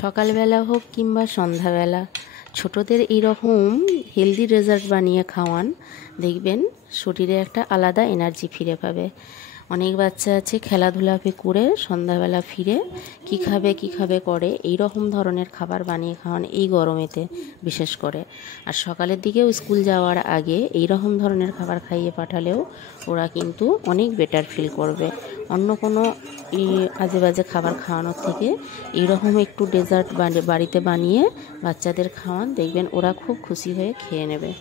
সকালবেলা হোক কিংবা সন্ধ্যাবেলা ছোটদের এইরকম হেলদি ডেজার্ট বানিয়ে খাওয়ান, দেখবেন শরীরে একটা আলাদা এনার্জি ফিরে পাবে। অনেক বাচ্চা আছে খেলাধুলা করে সন্ধ্যাবেলা ফিরে কি খাবে করে এই রকম ধরনের খাবার বানিয়ে খাওয়ান এই গরমেতে বিশেষ করে। আর সকালের দিকেও স্কুল যাওয়ার আগে এই রকম ধরনের খাবার খাইয়ে পাঠালেও ওরা কিন্তু অনেক বেটার ফিল করবে। অন্য কোনো আজে বাজে খাবার খাওয়ানোর থেকে এইরকম একটু ডেজার্ট বাড়িতে বানিয়ে বাচ্চাদের খাওয়ান, দেখবেন ওরা খুব খুশি হয়ে খেয়ে নেবে।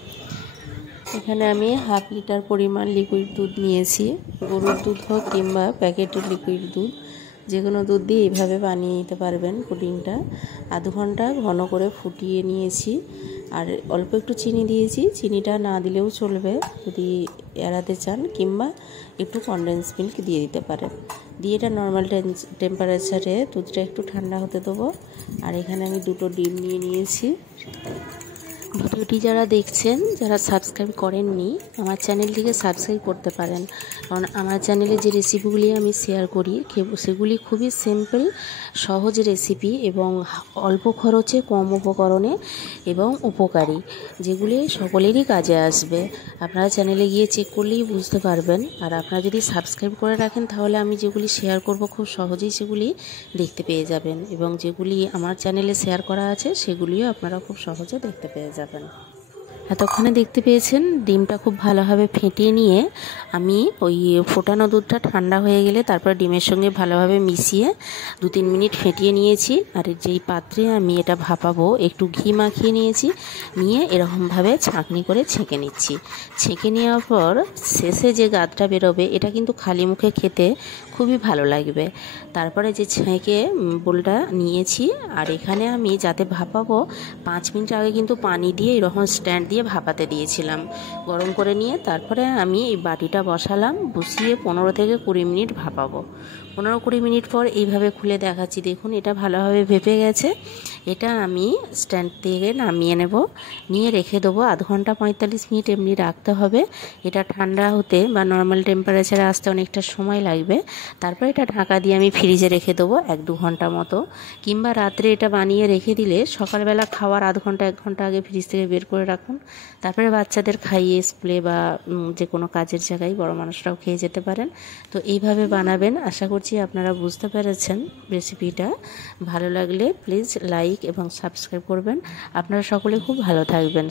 এখানে আমি হাফ লিটার পরিমাণ লিকুইড দুধ নিয়েছি। গরুর দুধ হোক কিংবা প্যাকেটের লিকুইড দুধ, যে কোনো দুধ দিয়ে এইভাবে বানিয়ে নিতে পারবেন। পুডিংটা আধ ঘন্টা ঘন করে ফুটিয়ে নিয়েছি, আর অল্প একটু চিনি দিয়েছি। চিনিটা না দিলেও চলবে যদি এড়াতে চান, কিংবা একটু কনডেন্স মিল্ক দিয়ে দিতে পারেন। দিয়ে এটা নর্মাল টেম্পারেচারে দুধটা একটু ঠান্ডা হতে দেবো। আর এখানে আমি দুটো ডিম নিয়ে নিয়েছি। ভিডিওটি যারা দেখছেন, যারা সাবস্ক্রাইব করেননি, আমার চ্যানেলটিকে সাবস্ক্রাইব করতে পারেন, কারণ আমার চ্যানেলে যে রেসিপিগুলি আমি শেয়ার করি সেগুলি খুবই সিম্পল সহজ রেসিপি এবং অল্প খরচে কম উপকরণে এবং উপকারী, যেগুলি সকলেরই কাজে আসবে। আপনারা চ্যানেলে গিয়ে চেক করলেই বুঝতে পারবেন। আর আপনারা যদি সাবস্ক্রাইব করে রাখেন তাহলে আমি যেগুলি শেয়ার করব খুব সহজেই সেগুলি দেখতে পেয়ে যাবেন, এবং যেগুলি আমার চ্যানেলে শেয়ার করা আছে সেগুলিও আপনারা খুব সহজে দেখতে পেয়ে যাবেন। এতক্ষণে দেখতে পেয়েছেন ডিমটা খুব ভালোভাবে ফেটিয়ে নিয়ে আমি ওই ফোটানো দুধটা ঠান্ডা হয়ে গেলে তারপর ডিমের সঙ্গে ভালোভাবে মিশিয়ে 2-3 মিনিট ফেটিয়ে নিয়েছি। আর যেই পাত্রে আমি এটা ভাপাবো একটু ঘি মাখিয়ে নিয়েছি, নিয়ে এরকমভাবে ছাঁকনি করে ছেঁকে নিচ্ছি। ছেঁকে নেওয়ার পর শেষে যে গাদটা বেরোবে এটা কিন্তু খালি মুখে খেতে খুবই ভালো লাগবে। তারপরে যে ছেঁকে বোলটা নিয়েছি, আর এখানে আমি যাতে ভাপাবো 5 মিনিট আগে কিন্তু পানি দিয়ে এরকম স্ট্যান্ড দিয়ে ভাপাতে দিয়েছিলাম গরম করে নিয়ে। তারপরে আমি এই বাটিটা বসিয়ে 15 থেকে 20 মিনিট ভাপাবো। 15-20 মিনিট পর এইভাবে খুলে দেখাচ্ছি, দেখুন এটা ভালোভাবে ভেপে গেছে। এটা আমি স্ট্যান্ড থেকে নামিয়ে নেব, নিয়ে রেখে দেবো। আধ ঘন্টা 45 মিনিট এমনি রাখতে হবে। এটা ঠান্ডা হতে বা নর্মাল টেম্পারেচারে আসতে অনেকটা সময় লাগবে। তারপর এটা ঢাকা দিয়ে আমি ফ্রিজে রেখে দেবো 1-2 ঘন্টা মতো, কিংবা রাত্রে এটা বানিয়ে রেখে দিলে সকালবেলা খাওয়ার আধ ঘন্টা 1 ঘন্টা আগে ফ্রিজ থেকে বের করে রাখুন। তারপরে বাচ্চাদের খাইয়ে স্কুলে বা যে কোনো কাজের জায়গায় বড় মানুষরাও খেয়ে যেতে পারেন। তো এইভাবে বানাবেন। আশা করছি আপনারা বুঝতে পেরেছেন রেসিপিটা। ভালো লাগলে প্লিজ লাইক এবং সাবস্ক্রাইব করবেন। আপনারা সকলে খুব ভালো থাকবেন।